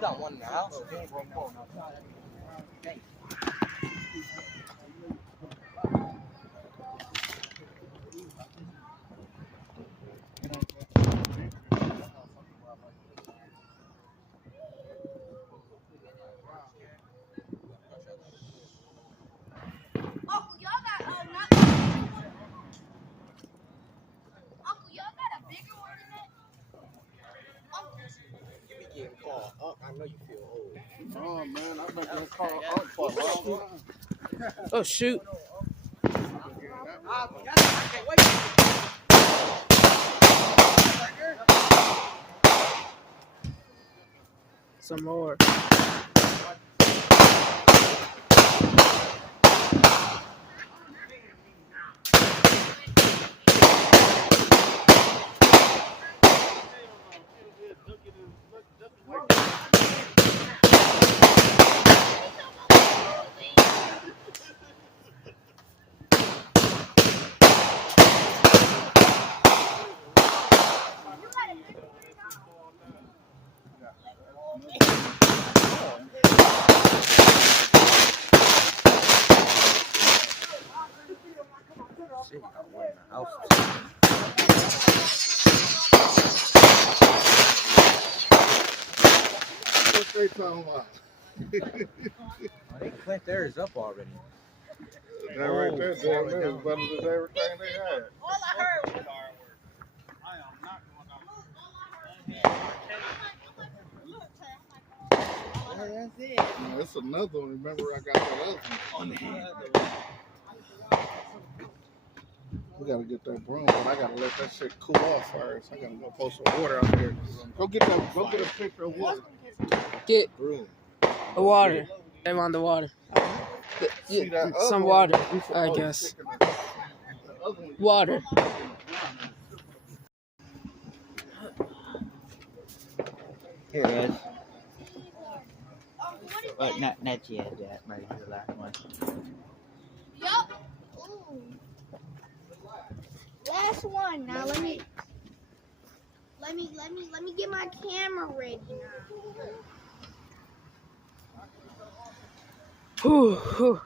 got one in the house. I know you feel old. Oh man, I've been getting called up for a long time. Oh shoot. Some more. Shit, got one in the house. What they talking about? They cleaned theirs up already. That right there, damn, that was better than everything they had. All I heard was I am not going that's it. No, it's another one. Remember, I got that other one. We gotta get that broom, but I gotta let that shit cool off first. I gotta go pour some water out there. Go get a picture of water. Get Broom. the water. They want the water. See that other Some one? water, You I supposed to guess. stick in the other one. Water. Here it is. Not yet, that might be the last one. Yup. Ooh. Last one. Now let me get my camera ready now. Whew, whew.